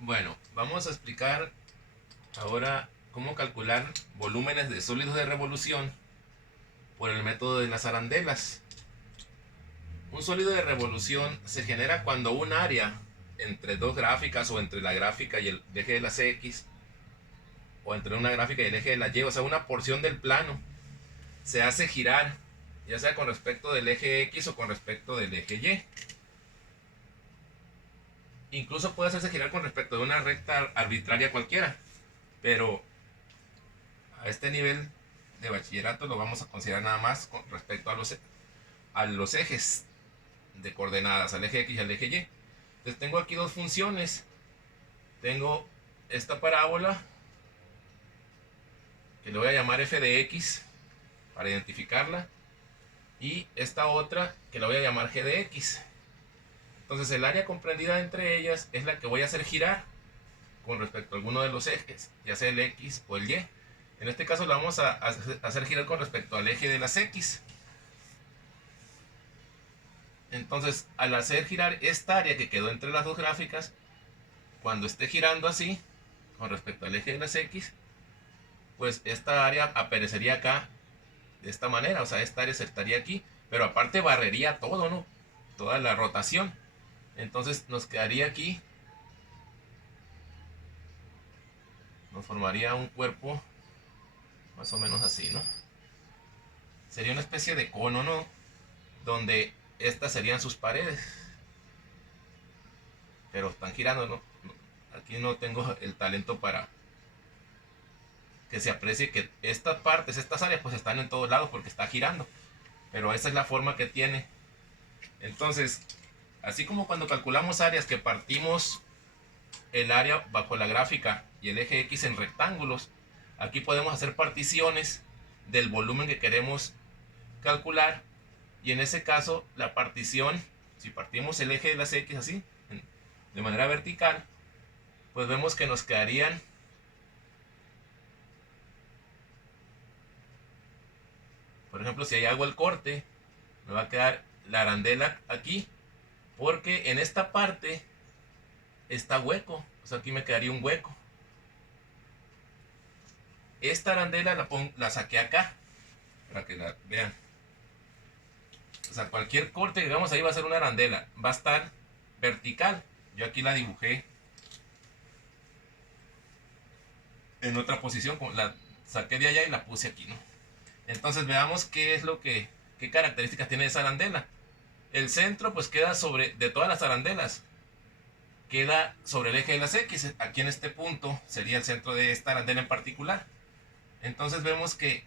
Bueno, vamos a explicar ahora cómo calcular volúmenes de sólidos de revolución por el método de las arandelas. Un sólido de revolución se genera cuando un área entre dos gráficas o entre la gráfica y el eje de las X o entre una gráfica y el eje de la Y, o sea, una porción del plano, se hace girar, ya sea con respecto del eje X o con respecto del eje Y. Incluso puede hacerse girar con respecto de una recta arbitraria cualquiera, pero a este nivel de bachillerato lo vamos a considerar nada más con respecto a los ejes de coordenadas, al eje X y al eje Y. Entonces tengo aquí dos funciones. Tengo esta parábola que le voy a llamar f de x para identificarla, y esta otra que la voy a llamar g de x. Entonces el área comprendida entre ellas es la que voy a hacer girar con respecto a alguno de los ejes, ya sea el x o el y. En este caso la vamos a hacer girar con respecto al eje de las x. Entonces, al hacer girar esta área que quedó entre las dos gráficas, cuando esté girando así, con respecto al eje de las x, pues esta área aparecería acá de esta manera, o sea, esta área estaría aquí, pero aparte barrería todo, ¿no? Toda la rotación. Entonces nos quedaría aquí, nos formaría un cuerpo más o menos así, ¿no? Sería una especie de cono, ¿no? Donde estas serían sus paredes, pero están girando, ¿no? Aquí no tengo el talento para que se aprecie que estas partes, estas áreas, pues están en todos lados porque está girando, pero esa es la forma que tiene. Entonces, así como cuando calculamos áreas que partimos el área bajo la gráfica y el eje X en rectángulos, aquí podemos hacer particiones del volumen que queremos calcular, y en ese caso la partición, si partimos el eje de las X así, de manera vertical, pues vemos que nos quedarían, por ejemplo, si ahí hago el corte, me va a quedar la arandela aquí, porque en esta parte está hueco, o sea, aquí me quedaría un hueco. Esta arandela la saqué acá, para que la vean. O sea, cualquier corte que hagamos ahí va a ser una arandela, va a estar vertical. Yo aquí la dibujé en otra posición, la saqué de allá y la puse aquí, ¿no? Entonces veamos qué es qué características tiene esa arandela. El centro pues queda sobre, de todas las arandelas, queda sobre el eje de las X. Aquí en este punto sería el centro de esta arandela en particular. Entonces vemos que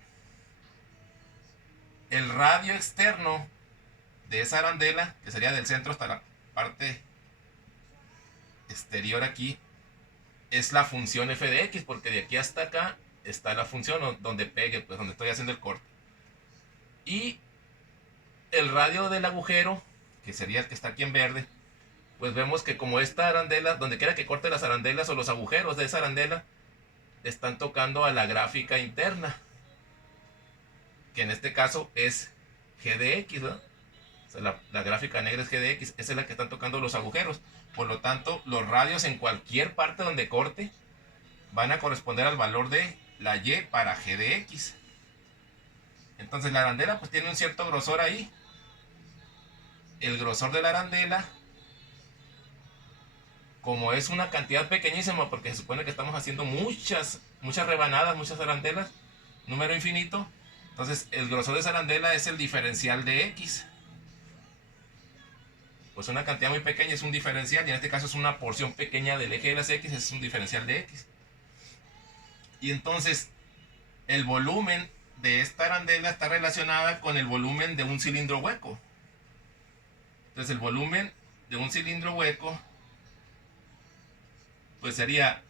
el radio externo de esa arandela, que sería del centro hasta la parte exterior aquí, es la función f de x, porque de aquí hasta acá está la función donde pegue, pues donde estoy haciendo el corte. Y el radio del agujero, que sería el que está aquí en verde, pues vemos que como esta arandela, donde quiera que corte las arandelas o los agujeros de esa arandela, están tocando a la gráfica interna, que en este caso es g de x, ¿no? O sea, la gráfica negra es g de x, esa es la que están tocando los agujeros. Por lo tanto, los radios en cualquier parte donde corte van a corresponder al valor de la y para g de x. Entonces la arandela pues tiene un cierto grosor ahí. El grosor de la arandela, como es una cantidad pequeñísima, porque se supone que estamos haciendo muchas rebanadas, muchas arandelas, número infinito, entonces el grosor de esa arandela es el diferencial de x. Pues una cantidad muy pequeña es un diferencial, y en este caso es una porción pequeña del eje de las x, es un diferencial de x. Y entonces el volumen de esta arandela está relacionada con el volumen de un cilindro hueco. Entonces el volumen de un cilindro hueco pues sería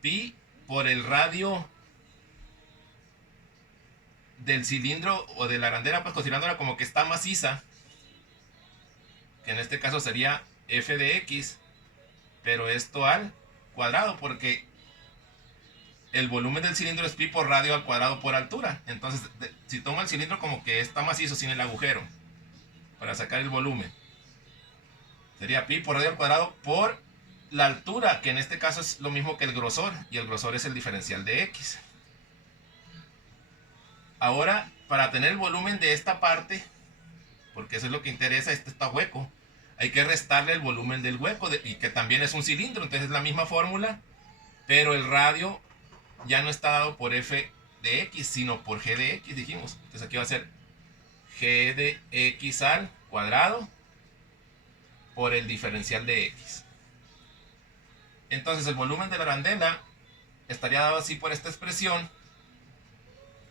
pi por el radio del cilindro o de la arandela, pues considerándola como que está maciza, que en este caso sería f de x, pero esto al cuadrado, porque el volumen del cilindro es pi por radio al cuadrado por altura. Entonces, si tomo el cilindro como que está macizo sin el agujero, para sacar el volumen, sería pi por radio al cuadrado por la altura, que en este caso es lo mismo que el grosor, y el grosor es el diferencial de x. Ahora, para tener el volumen de esta parte, porque eso es lo que interesa, este está hueco, hay que restarle el volumen del hueco, y que también es un cilindro, entonces es la misma fórmula, pero el radio ya no está dado por f de x, sino por g de x, dijimos. Entonces aquí va a ser g de x al cuadrado por el diferencial de x. Entonces el volumen de la arandela estaría dado así por esta expresión.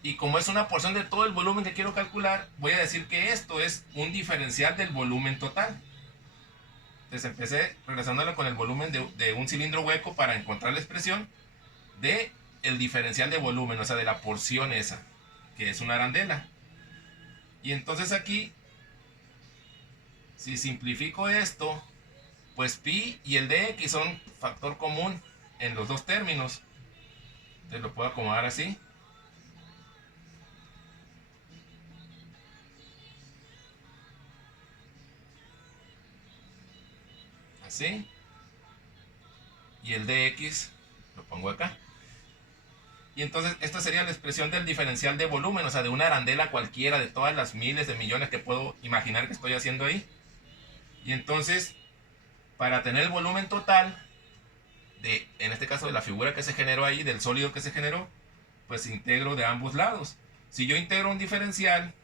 Y como es una porción de todo el volumen que quiero calcular, voy a decir que esto es un diferencial del volumen total. Entonces empecé relacionándolo con el volumen de un cilindro hueco para encontrar la expresión de el diferencial de volumen, o sea, de la porción esa, que es una arandela. Y entonces aquí, si simplifico esto, pues pi y el de x son factor común en los dos términos. Entonces lo puedo acomodar así. Así. Y el de x lo pongo acá. Y entonces esta sería la expresión del diferencial de volumen, o sea, de una arandela cualquiera de todas las miles de millones que puedo imaginar que estoy haciendo ahí. Y entonces, para tener el volumen total, en este caso de la figura que se generó ahí, del sólido que se generó, pues integro de ambos lados. Si yo integro un diferencial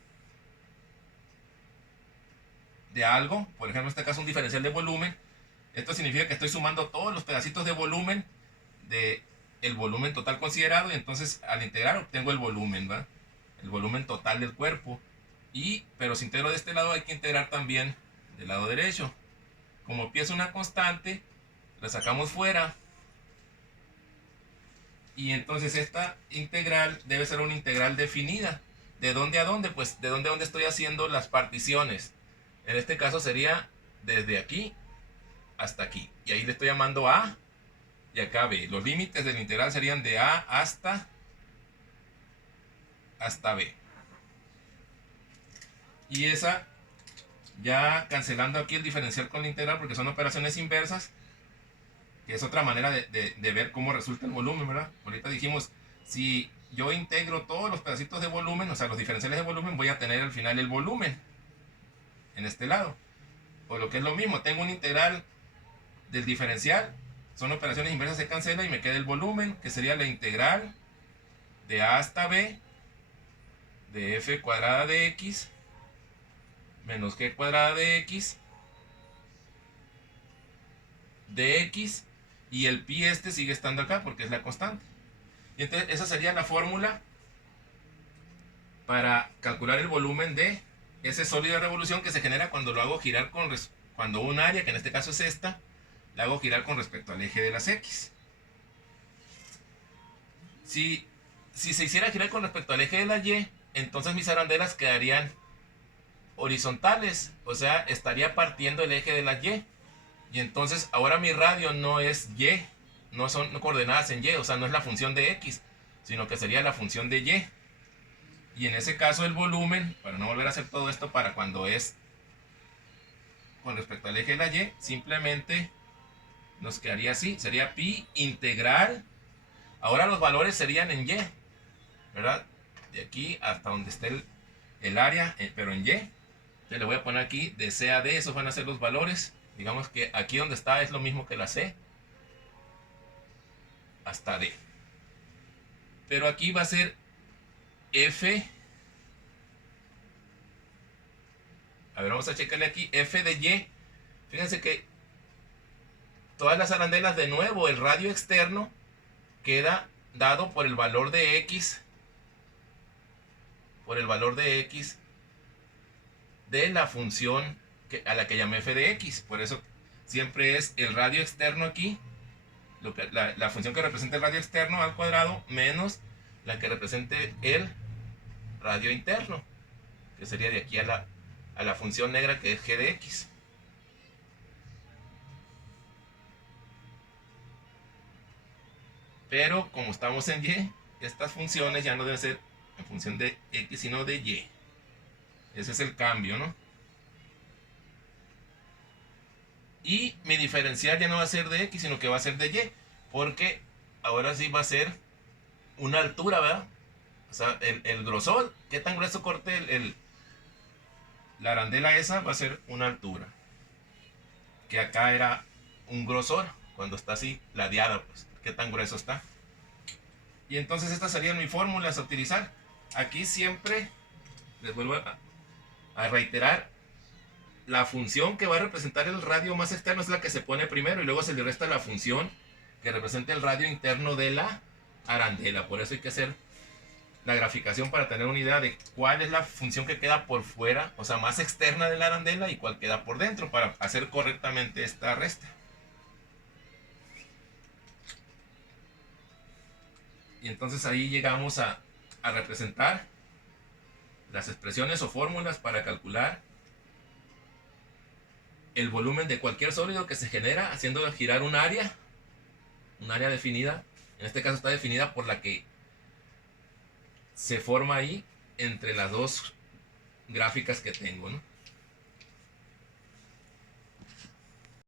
de algo, por ejemplo en este caso un diferencial de volumen, esto significa que estoy sumando todos los pedacitos de volumen de el volumen total considerado, y entonces al integrar obtengo el volumen, ¿va? El volumen total del cuerpo. Pero si integro de este lado hay que integrar también del lado derecho. Como pi es una constante, la sacamos fuera. Y entonces esta integral debe ser una integral definida. ¿De dónde a dónde? Pues de dónde a dónde estoy haciendo las particiones. En este caso sería desde aquí hasta aquí. Y ahí le estoy llamando A y acá B. Los límites del integral serían de A hasta B. Y esa, ya cancelando aquí el diferencial con la integral, porque son operaciones inversas, que es otra manera de ver cómo resulta el volumen, ¿verdad? Ahorita dijimos, si yo integro todos los pedacitos de volumen, o sea, los diferenciales de volumen, voy a tener al final el volumen en este lado. O lo que es lo mismo, tengo un integral del diferencial, son operaciones inversas, se cancela y me queda el volumen, que sería la integral de A hasta B de f cuadrada de x menos g cuadrada de x y el pi este sigue estando acá porque es la constante. Y entonces esa sería la fórmula para calcular el volumen de ese sólido de revolución que se genera cuando lo hago girar cuando un área, que en este caso es esta, la hago girar con respecto al eje de las x. Si se hiciera girar con respecto al eje de la y, entonces mis arandelas quedarían horizontales, o sea, estaría partiendo el eje de la y. Y entonces ahora mi radio no es y, no son coordenadas en y, o sea, no es la función de x, sino que sería la función de y. Y en ese caso el volumen, para no volver a hacer todo esto para cuando es con respecto al eje de la y, simplemente nos quedaría así, sería pi integral. Ahora los valores serían en y, ¿verdad? De aquí hasta donde esté el área, pero en y. Entonces le voy a poner aquí de C a D, esos van a ser los valores. Digamos que aquí donde está es lo mismo que la C hasta D. Pero aquí va a ser F. A ver, vamos a checarle aquí. F de Y. Fíjense que todas las arandelas, de nuevo, el radio externo queda dado por el valor de X. Por el valor de X de la función a la que llamé f de x. Por eso siempre es el radio externo aquí, la función que representa el radio externo al cuadrado, menos la que represente el radio interno, que sería de aquí a la función negra, que es g de x. Pero como estamos en y, estas funciones ya no deben ser en función de x, sino de y. Ese es el cambio, ¿no? Y mi diferencial ya no va a ser de X, sino que va a ser de Y. Porque ahora sí va a ser una altura, ¿verdad? O sea, el grosor, qué tan grueso corte la arandela esa va a ser una altura. Que acá era un grosor, cuando está así ladeada, pues, qué tan grueso está. Y entonces estas serían mis fórmulas a utilizar. Aquí siempre les vuelvo a reiterar, la función que va a representar el radio más externo es la que se pone primero y luego se le resta la función que representa el radio interno de la arandela. Por eso hay que hacer la graficación para tener una idea de cuál es la función que queda por fuera, o sea, más externa de la arandela, y cuál queda por dentro para hacer correctamente esta resta. Y entonces ahí llegamos a representar las expresiones o fórmulas para calcular el volumen de cualquier sólido que se genera haciendo girar un área definida. En este caso está definida por la que se forma ahí entre las dos gráficas que tengo, ¿no?